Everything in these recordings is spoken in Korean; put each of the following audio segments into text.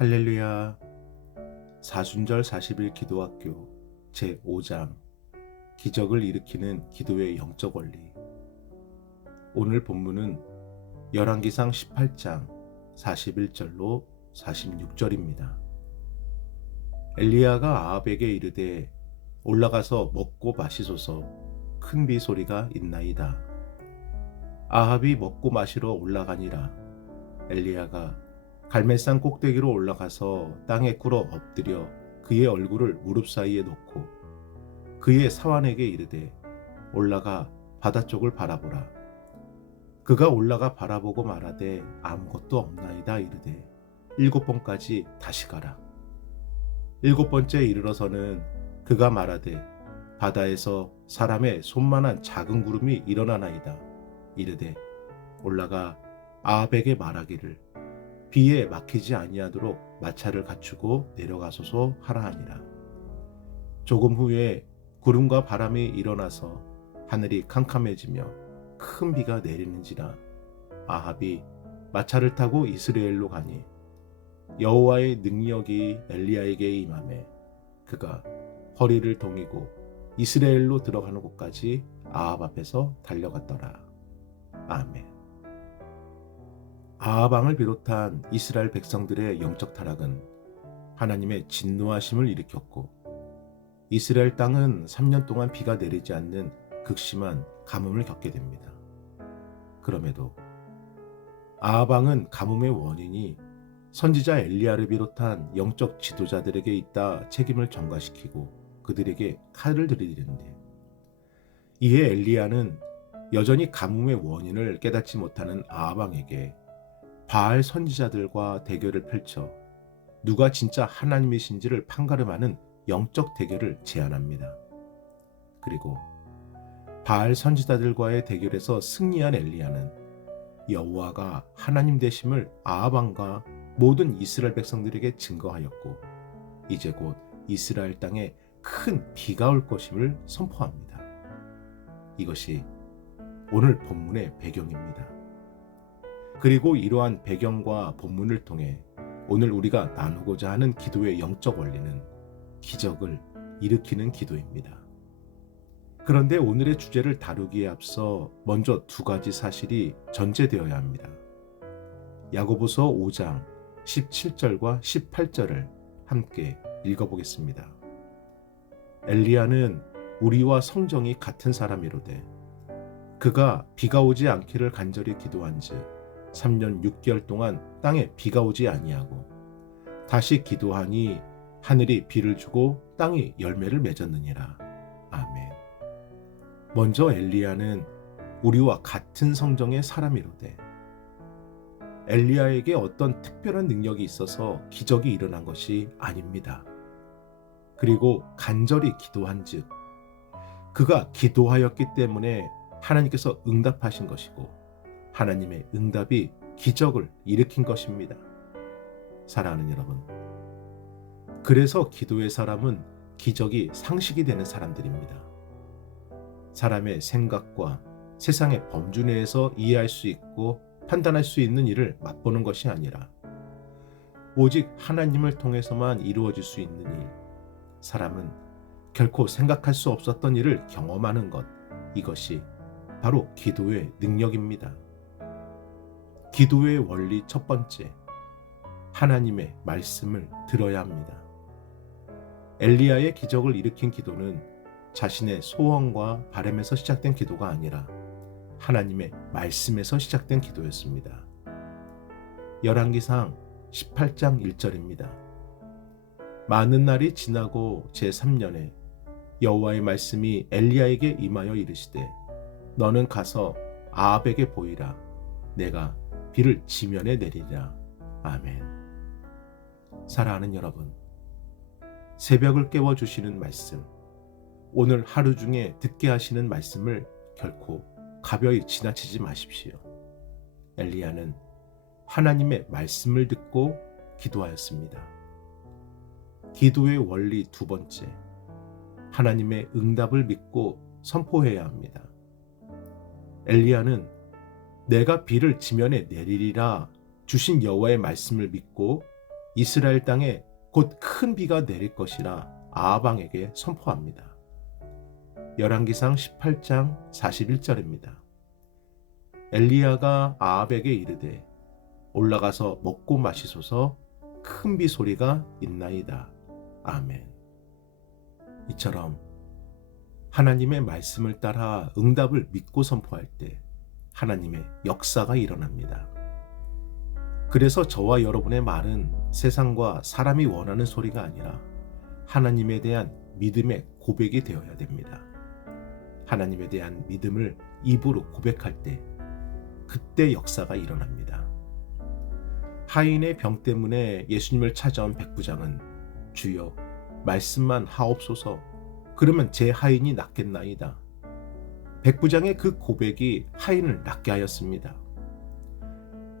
할렐루야. 사순절 40일 기도학교 제5장 기적을 일으키는 기도의 영적 원리. 오늘 본문은 열왕기상 18장 41절로 46절입니다. 엘리야가 아합에게 이르되 올라가서 먹고 마시소서, 큰 비 소리가 있나이다. 아합이 먹고 마시러 올라가니라. 엘리야가 갈멜산 꼭대기로 올라가서 땅에 꿇어 엎드려 그의 얼굴을 무릎 사이에 놓고 그의 사환에게 이르되 올라가 바다 쪽을 바라보라. 그가 올라가 바라보고 말하되 아무것도 없나이다. 이르되 7번까지 다시 가라. 7번째 이르러서는 그가 말하되 바다에서 사람의 손만한 작은 구름이 일어나나이다. 이르되 올라가 아합에게 말하기를 비에 막히지 아니하도록 마차를 갖추고 내려가소서 하라 하니라. 조금 후에 구름과 바람이 일어나서 하늘이 캄캄해지며 큰 비가 내리는지라. 아합이 마차를 타고 이스라엘로 가니 여호와의 능력이 엘리야에게 임하매 그가 허리를 동이고 이스라엘로 들어가는 곳까지 아합 앞에서 달려갔더라. 아멘. 아합 왕을 비롯한 이스라엘 백성들의 영적 타락은 하나님의 진노하심을 일으켰고 이스라엘 땅은 3년 동안 비가 내리지 않는 극심한 가뭄을 겪게 됩니다. 그럼에도 아합 왕은 가뭄의 원인이 선지자 엘리야를 비롯한 영적 지도자들에게 있다 책임을 전가시키고 그들에게 칼을 들이대는데, 이에 엘리야는 여전히 가뭄의 원인을 깨닫지 못하는 아합 왕에게 바알 선지자들과 대결을 펼쳐 누가 진짜 하나님이신지를 판가름하는 영적 대결을 제안합니다. 그리고 바알 선지자들과의 대결에서 승리한 엘리야는 여호와가 하나님 되심을 아합 왕과 모든 이스라엘 백성들에게 증거하였고 이제 곧 이스라엘 땅에 큰 비가 올 것임을 선포합니다. 이것이 오늘 본문의 배경입니다. 그리고 이러한 배경과 본문을 통해 오늘 우리가 나누고자 하는 기도의 영적 원리는 기적을 일으키는 기도입니다. 그런데 오늘의 주제를 다루기에 앞서 먼저 두 가지 사실이 전제되어야 합니다. 야고보서 5장 17절과 18절을 함께 읽어보겠습니다. 엘리야는 우리와 성정이 같은 사람이로되 그가 비가 오지 않기를 간절히 기도한즉 3년 6개월 동안 땅에 비가 오지 아니하고 다시 기도하니 하늘이 비를 주고 땅이 열매를 맺었느니라. 아멘. 먼저 엘리야는 우리와 같은 성정의 사람이로되 엘리야에게 어떤 특별한 능력이 있어서 기적이 일어난 것이 아닙니다. 그리고 간절히 기도한즉 그가 기도하였기 때문에 하나님께서 응답하신 것이고 하나님의 응답이 기적을 일으킨 것입니다. 사랑하는 여러분, 그래서 기도의 사람은 기적이 상식이 되는 사람들입니다. 사람의 생각과 세상의 범주 내에서 이해할 수 있고 판단할 수 있는 일을 맛보는 것이 아니라 오직 하나님을 통해서만 이루어질 수 있는 일, 사람은 결코 생각할 수 없었던 일을 경험하는 것, 이것이 바로 기도의 능력입니다. 기도의 원리 첫 번째, 하나님의 말씀을 들어야 합니다. 엘리야의 기적을 일으킨 기도는 자신의 소원과 바람에서 시작된 기도가 아니라 하나님의 말씀에서 시작된 기도였습니다. 열왕기상 18장 1절입니다. 많은 날이 지나고 제3년에 여호와의 말씀이 엘리야에게 임하여 이르시되 너는 가서 아합에게 보이라. 내가 비를 지면에 내리리라. 아멘. 사랑하는 여러분, 새벽을 깨워주시는 말씀, 오늘 하루 중에 듣게 하시는 말씀을 결코 가벼이 지나치지 마십시오. 엘리야는 하나님의 말씀을 듣고 기도하였습니다. 기도의 원리 두 번째, 하나님의 응답을 믿고 선포해야 합니다. 엘리야는 내가 비를 지면에 내리리라 주신 여호와의 말씀을 믿고 이스라엘 땅에 곧 큰 비가 내릴 것이라 아합 왕에게 선포합니다. 열왕기상 18장 41절입니다. 엘리야가 아합에게 이르되 올라가서 먹고 마시소서, 큰 비 소리가 있나이다. 아멘. 이처럼 하나님의 말씀을 따라 응답을 믿고 선포할 때 하나님의 역사가 일어납니다. 그래서 저와 여러분의 말은 세상과 사람이 원하는 소리가 아니라 하나님에 대한 믿음의 고백이 되어야 됩니다. 하나님에 대한 믿음을 입으로 고백할 때 그때 역사가 일어납니다. 하인의 병 때문에 예수님을 찾아온 백부장은 주여 말씀만 하옵소서, 그러면 제 하인이 낫겠나이다. 백부장의 그 고백이 하인을 낫게 하였습니다.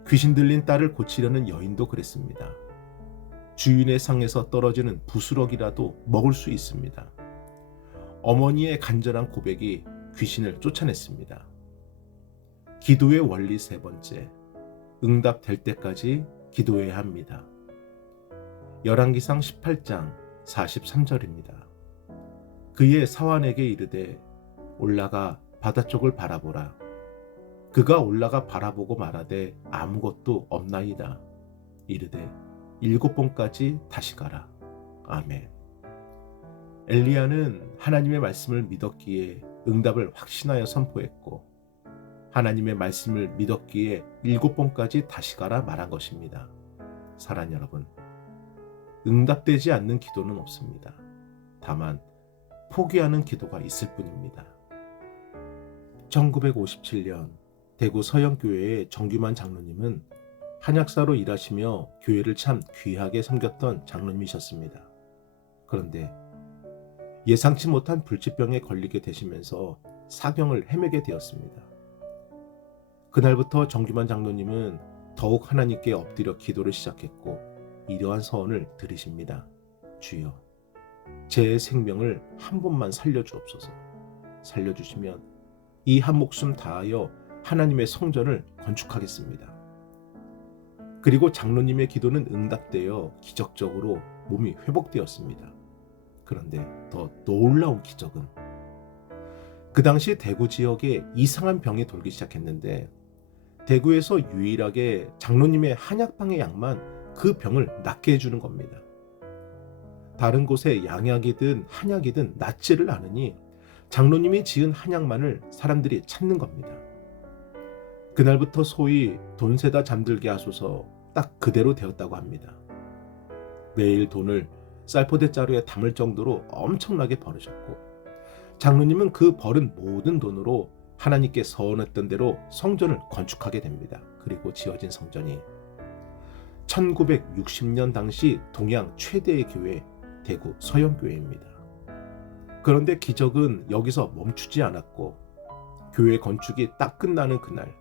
귀신 들린 딸을 고치려는 여인도 그랬습니다. 주인의 상에서 떨어지는 부스럭이라도 먹을 수 있습니다. 어머니의 간절한 고백이 귀신을 쫓아냈습니다. 기도의 원리 세 번째, 응답될 때까지 기도해야 합니다. 열왕기상 18장 43절입니다. 그의 사환에게 이르되 올라가 바다 쪽을 바라보라. 그가 올라가 바라보고 말하되 아무것도 없나이다. 이르되 7번까지 다시 가라. 아멘. 엘리야는 하나님의 말씀을 믿었기에 응답을 확신하여 선포했고, 하나님의 말씀을 믿었기에 7번까지 다시 가라 말한 것입니다. 사랑하는 여러분, 응답되지 않는 기도는 없습니다. 다만 포기하는 기도가 있을 뿐입니다. 1957년 대구 서영교회의 정규만 장로님은 한약사로 일하시며 교회를 참 귀하게 섬겼던 장로님이셨습니다. 그런데 예상치 못한 불치병에 걸리게 되시면서 사경을 헤매게 되었습니다. 그날부터 정규만 장로님은 더욱 하나님께 엎드려 기도를 시작했고 이러한 서원을 드리십니다. 주여, 제 생명을 한 번만 살려주옵소서. 살려주시면 이 한 목숨 다하여 하나님의 성전을 건축하겠습니다. 그리고 장로님의 기도는 응답되어 기적적으로 몸이 회복되었습니다. 그런데 더 놀라운 기적은 그 당시 대구 지역에 이상한 병이 돌기 시작했는데 대구에서 유일하게 장로님의 한약방의 약만 그 병을 낫게 해주는 겁니다. 다른 곳에 양약이든 한약이든 낫지를 않으니 장로님이 지은 한약만을 사람들이 찾는 겁니다. 그날부터 소위 돈 세다 잠들게 하소서 딱 그대로 되었다고 합니다. 매일 돈을 쌀포대 자루에 담을 정도로 엄청나게 벌으셨고, 장로님은 그 벌은 모든 돈으로 하나님께 서원했던 대로 성전을 건축하게 됩니다. 그리고 지어진 성전이 1960년 당시 동양 최대의 교회 대구 서영교회입니다. 그런데 기적은 여기서 멈추지 않았고, 교회 건축이 딱 끝나는 그날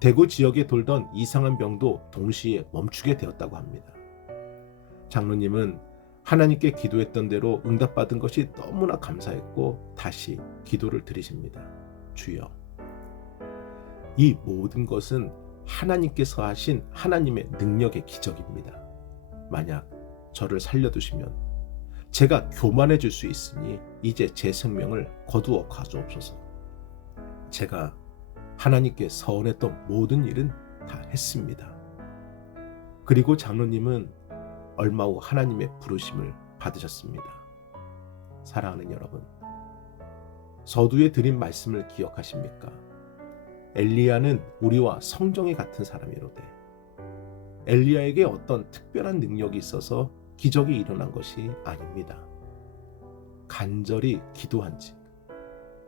대구 지역에 돌던 이상한 병도 동시에 멈추게 되었다고 합니다. 장로님은 하나님께 기도했던 대로 응답받은 것이 너무나 감사했고 다시 기도를 드리십니다. 주여, 이 모든 것은 하나님께서 하신 하나님의 능력의 기적입니다. 만약 저를 살려두시면 제가 교만해질 수 있으니 이제 제 생명을 거두어 가주옵소서. 제가 하나님께 서원했던 모든 일은 다 했습니다. 그리고 장로님은 얼마 후 하나님의 부르심을 받으셨습니다. 사랑하는 여러분, 서두에 드린 말씀을 기억하십니까? 엘리야는 우리와 성정이 같은 사람이로되 엘리야에게 어떤 특별한 능력이 있어서 기적이 일어난 것이 아닙니다. 간절히 기도한즉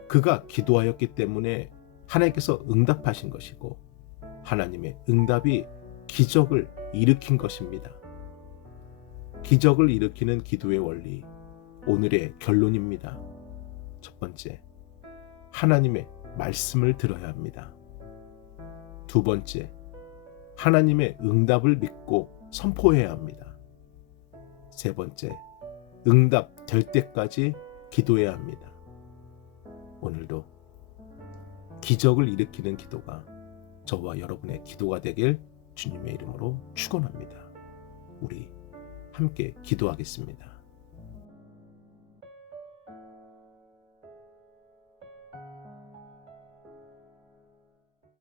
그가 기도하였기 때문에 하나님께서 응답하신 것이고 하나님의 응답이 기적을 일으킨 것입니다. 기적을 일으키는 기도의 원리, 오늘의 결론입니다. 첫 번째, 하나님의 말씀을 들어야 합니다. 두 번째, 하나님의 응답을 믿고 선포해야 합니다. 세 번째, 응답 될 때까지 기도해야 합니다. 오늘도 기적을 일으키는 기도가 저와 여러분의 기도가 되길 주님의 이름으로 축원합니다. 우리 함께 기도하겠습니다.